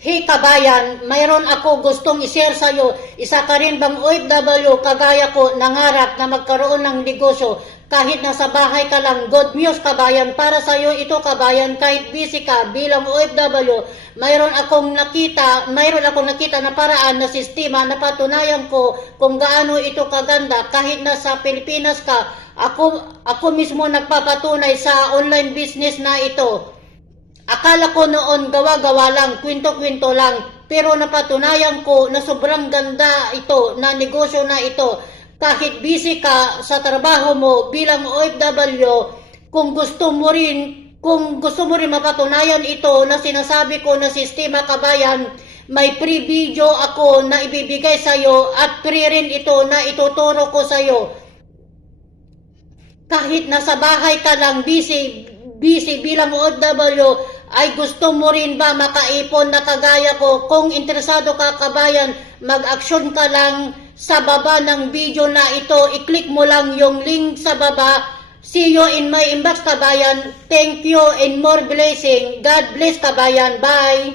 Hey kabayan, mayroon ako gustong i-share sa iyo. Isa ka rin bang OFW kagaya ko nangarap na magkaroon ng negosyo kahit nasa bahay ka lang? Good news kabayan, para sa iyo ito kabayan, kahit busy ka bilang OFW, mayroon akong nakita na paraan na sistema na patunayan ko kung gaano ito kaganda kahit nasa Pilipinas ka. Ako mismo nagpapatunay sa online business na ito. Akala ko noon gawa-gawa lang, kwento-kwento lang, pero napatunayan ko na sobrang ganda ito, na negosyo na ito. Kahit busy ka sa trabaho mo bilang OFW, kung gusto mo rin mapatunayan ito na sinasabi ko na sistema kabayan, may free video ako na ibibigay sa iyo at free rin ito na ituturo ko sa iyo. Kahit nasa bahay ka lang, busy bilang OFW, ay gusto mo rin ba makaipon na kagaya ko? Kung interesado ka kabayan, mag-action ka lang sa baba ng video na ito. I-click mo lang yung link sa baba. See you in my inbox kabayan. Thank you and more blessing. God bless kabayan. Bye!